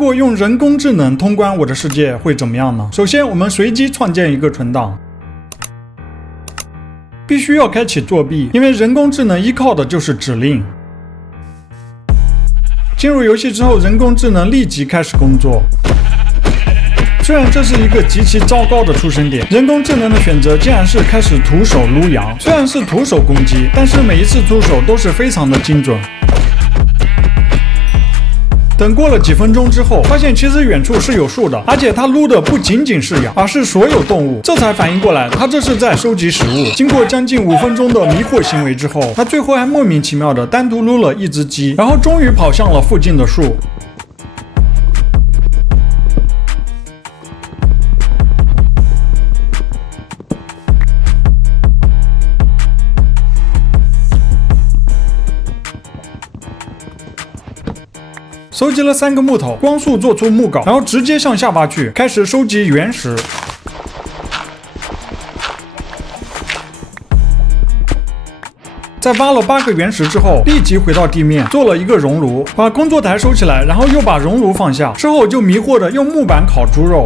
果用人工智能通关我的世界会怎么样呢？首先，我们随机创建一个存档，必须要开启作弊，因为人工智能依靠的就是指令。进入游戏之后，人工智能立即开始工作。虽然这是一个极其糟糕的出生点，人工智能的选择竟然是开始徒手撸羊。虽然是徒手攻击，但是每一次出手都是非常的精准。等过了几分钟之后，发现其实远处是有树的，而且他撸的不仅仅是羊，而是所有动物。这才反应过来，他这是在收集食物。经过将近5分钟的迷惑行为之后，他最后还莫名其妙的单独撸了一只鸡，然后终于跑向了附近的树。收集了3个木头，光速做出木镐，然后直接向下挖去，开始收集原石。在挖了8个原石之后，立即回到地面，做了一个熔炉，把工作台收起来，然后又把熔炉放下，之后就迷惑的用木板烤猪肉。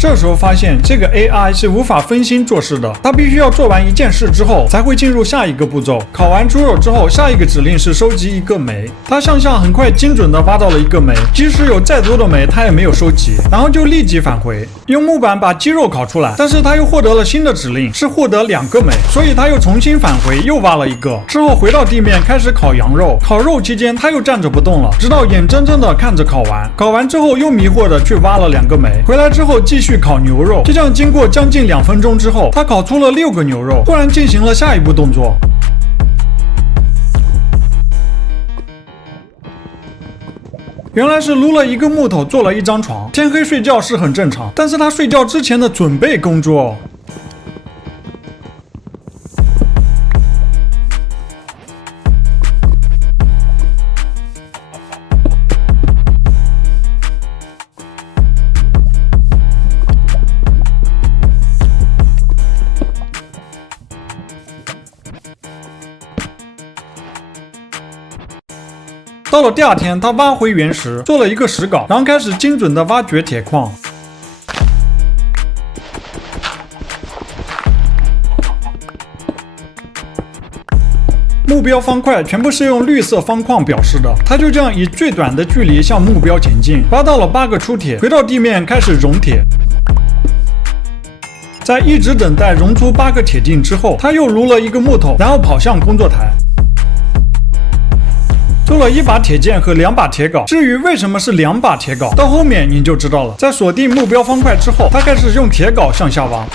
这时候发现这个 AI 是无法分心做事的，它必须要做完一件事之后才会进入下一个步骤。烤完猪肉之后，下一个指令是收集1个煤。它向下很快精准的挖到了1个煤，即使有再多的煤，它也没有收集，然后就立即返回，用木板把鸡肉烤出来。但是它又获得了新的指令，是获得2个煤，所以它又重新返回，又挖了1个，之后回到地面开始烤羊肉。烤肉期间，它又站着不动了，直到眼睁睁的看着烤完。烤完之后又迷惑的去挖了2个煤，回来之后继续烤牛肉。就这样经过将近2分钟之后，他烤出了6个牛肉，突然进行了下一步动作。原来是撸了1个木头做了1张床。天黑睡觉是很正常，但是他睡觉之前的准备工作到了第2天，他挖回原石，做了1个石镐，然后开始精准的挖掘铁矿。目标方块全部是用绿色方框表示的，他就这样以最短的距离向目标前进，挖到了8个粗铁，回到地面开始熔铁。在一直等待熔出8个铁锭之后，他又撸了1个木头，然后跑向工作台。做了1把铁剑和2把铁镐，至于为什么是2把铁镐，到后面你就知道了。在锁定目标方块之后，他开始用铁镐向下挖。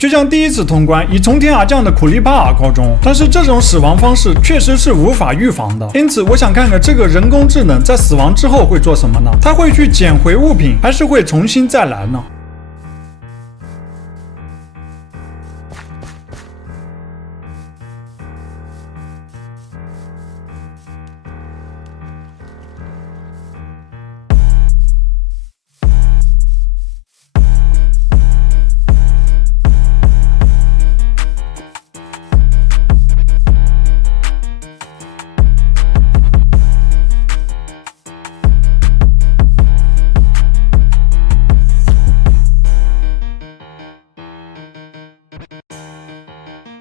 就像第1次通关以从天而降的苦力怕而告终，但是这种死亡方式确实是无法预防的，因此我想看看这个人工智能在死亡之后会做什么呢？它会去捡回物品，还是会重新再来呢？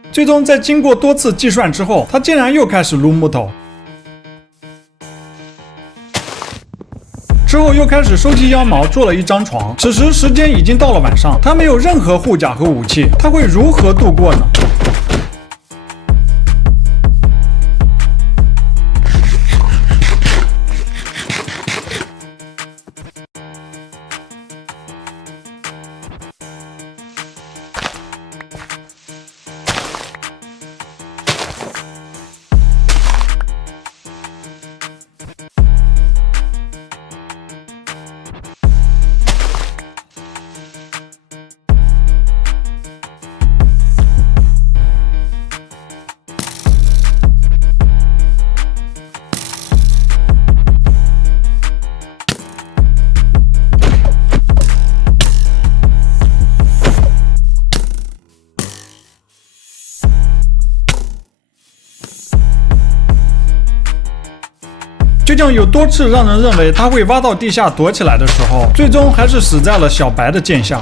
最终在经过多次计算之后，他竟然又开始撸木头，之后又开始收集羊毛，做了1张床。此时时间已经到了晚上，他没有任何护甲和武器，他会如何度过呢？将有多次让人认为他会挖到地下躲起来的时候，最终还是死在了小白的剑下。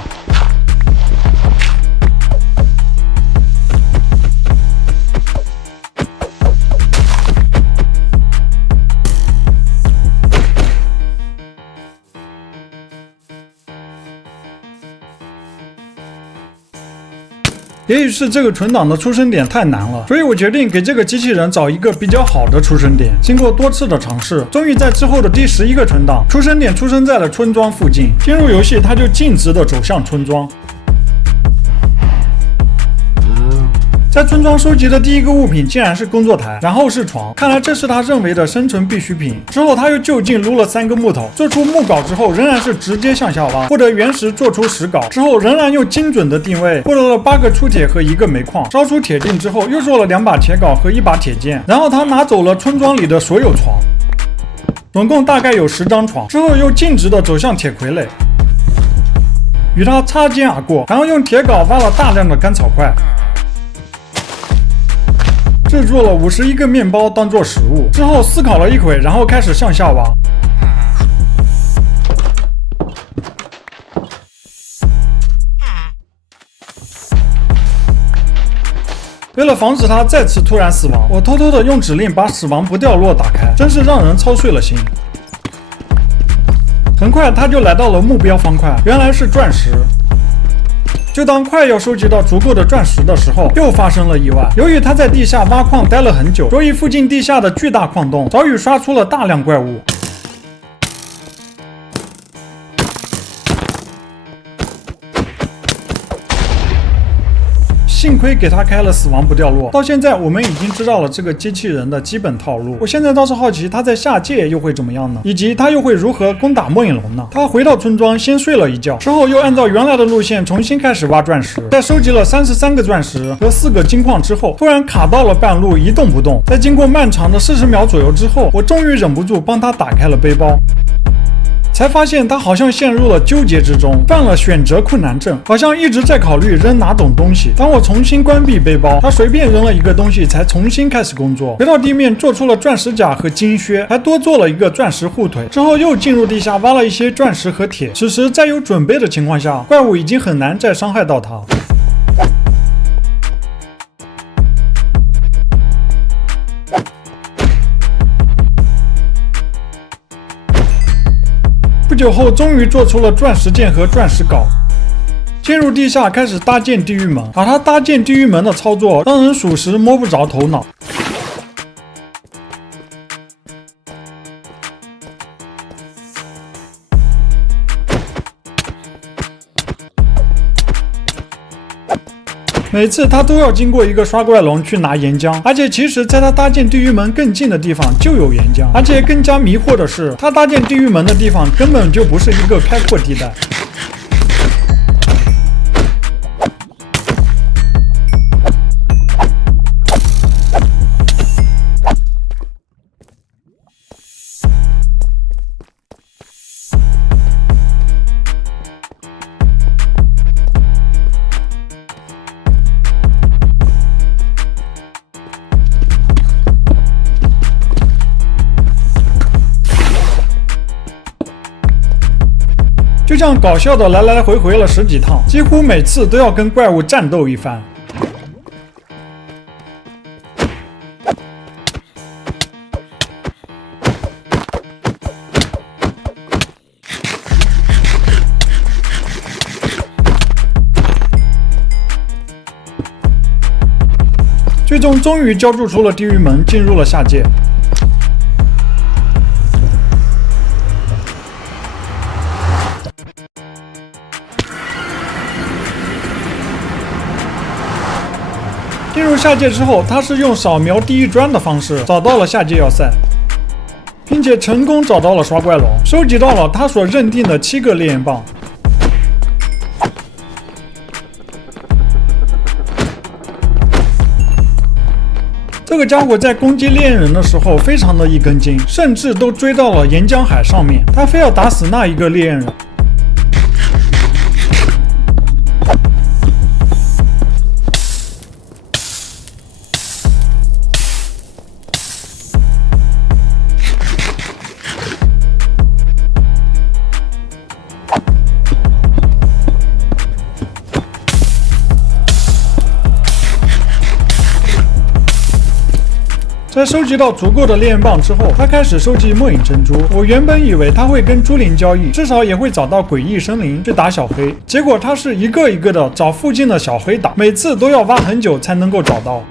也许是这个存档的出生点太难了，所以我决定给这个机器人找一个比较好的出生点。经过多次的尝试，终于在之后的第11个存档，出生点出生在了村庄附近。进入游戏，它就径直的走向村庄。在村庄收集的第一个物品竟然是工作台，然后是床，看来这是他认为的生存必需品。之后他又就近撸了3个木头，做出木镐之后，仍然是直接向下挖，获得原石做出石镐，之后仍然用精准的定位，获得了8个粗铁和1个煤矿。烧出铁锭之后，又做了2把铁镐和1把铁剑，然后他拿走了村庄里的所有床，总共大概有10张床。之后又径直的走向铁傀儡，与他擦肩而过，然后用铁镐挖了大量的干草块。制作了51个面包当做食物，之后思考了一会，然后开始向下挖。为了防止他再次突然死亡，我偷偷的用指令把死亡不掉落打开，真是让人操碎了心。很快他就来到了目标方块，原来是钻石。就当快要收集到足够的钻石的时候，又发生了意外。由于他在地下挖矿待了很久，所以附近地下的巨大矿洞早已刷出了大量怪物。幸亏给他开了死亡不掉落。到现在我们已经知道了这个机器人的基本套路。我现在倒是好奇他在下界又会怎么样呢？以及他又会如何攻打末影龙呢？他回到村庄先睡了一觉，之后又按照原来的路线重新开始挖钻石。在收集了33个钻石和4个金矿之后，突然卡到了半路一动不动。在经过漫长的40秒左右之后，我终于忍不住帮他打开了背包。才发现他好像陷入了纠结之中，犯了选择困难症，好像一直在考虑扔哪种东西。当我重新关闭背包，他随便扔了一个东西，才重新开始工作。回到地面，做出了钻石甲和金靴，还多做了一个钻石护腿。之后又进入地下挖了一些钻石和铁。此时在有准备的情况下，怪物已经很难再伤害到他。不久后，终于做出了钻石剑和钻石镐。进入地下，开始搭建地狱门。把他搭建地狱门的操作，让人属实摸不着头脑。每次他都要经过一个刷怪龙去拿岩浆，而且其实在他搭建地狱门更近的地方就有岩浆，而且更加迷惑的是，他搭建地狱门的地方根本就不是一个开阔地带。就这样搞笑的来来回回了10几趟，几乎每次都要跟怪物战斗一番。最终终于浇筑出了地狱门，进入了下界。进入下界之后，他是用扫描地狱砖的方式找到了下界要塞，并且成功找到了刷怪龙，收集到了他所认定的7个烈焰棒。这个家伙在攻击猎人的时候非常的一根筋，甚至都追到了岩浆海上面，他非要打死那一个猎人。在收集到足够的烈焰棒之后，他开始收集末影珍珠。我原本以为他会跟朱琳交易，至少也会找到诡异森林去打小黑。结果他是一个一个的找附近的小黑打，每次都要挖很久才能够找到。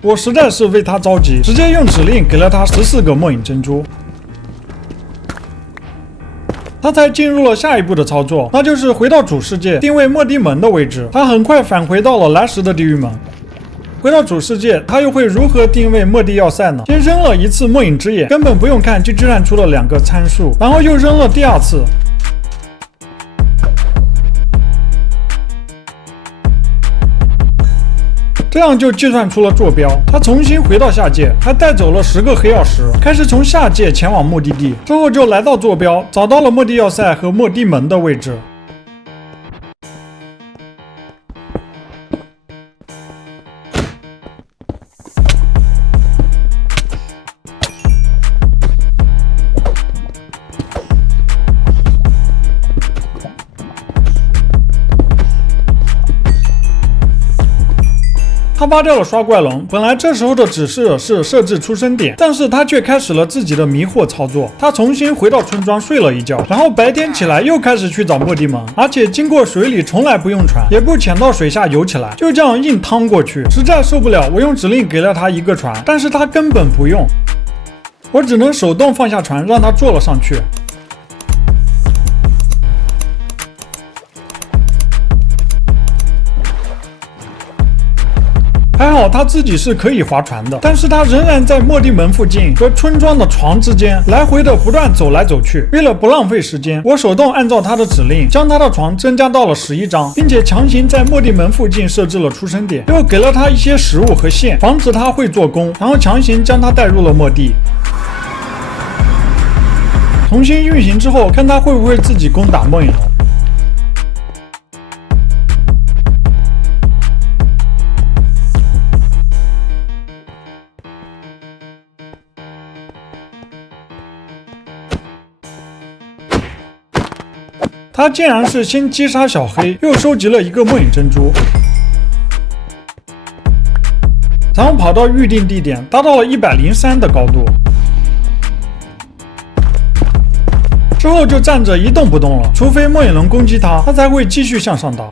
我实在是为他着急，直接用指令给了他14个末影珍珠。他才进入了下一步的操作，那就是回到主世界定位末地门的位置。他很快返回到了来时的地狱门。回到主世界，他又会如何定位末地要塞呢？先扔了一次末影之眼，根本不用看就计算出了2个参数，然后又扔了第2次。这样就计算出了坐标。他重新回到下界，还带走了10个黑曜石，开始从下界前往目的地。之后就来到坐标，找到了末地要塞和末地门的位置。他挖掉了刷怪龙，本来这时候的指示是设置出生点，但是他却开始了自己的迷惑操作。他重新回到村庄睡了一觉，然后白天起来又开始去找末地门，而且经过水里从来不用船，也不潜到水下游起来，就这样硬趟过去。实在受不了，我用指令给了他1个船，但是他根本不用，我只能手动放下船让他坐了上去。还好他自己是可以划船的，但是他仍然在末地门附近和村庄的床之间来回的不断走来走去。为了不浪费时间，我手动按照他的指令将他的床增加到了11张，并且强行在末地门附近设置了出生点，又给了他一些食物和线，防止他会做工，然后强行将他带入了末地。重新运行之后，看他会不会自己攻打末影龙。他竟然是先击杀小黑，又收集了1个末影珍珠，然后跑到预定地点，达到了103的高度，之后就站着一动不动了，除非末影龙攻击他，他才会继续向上打。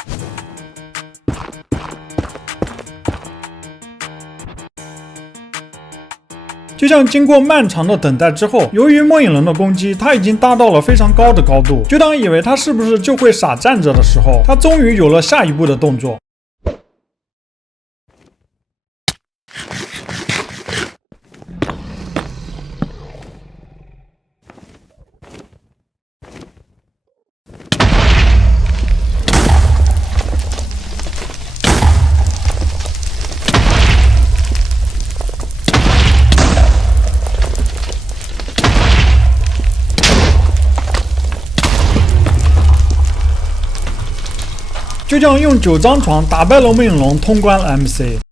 就像经过漫长的等待之后，由于末影龙的攻击，他已经达到了非常高的高度。就当以为他是不是就会傻站着的时候，他终于有了下一步的动作。就这样用9张床打败了末影龙，通关了 MC。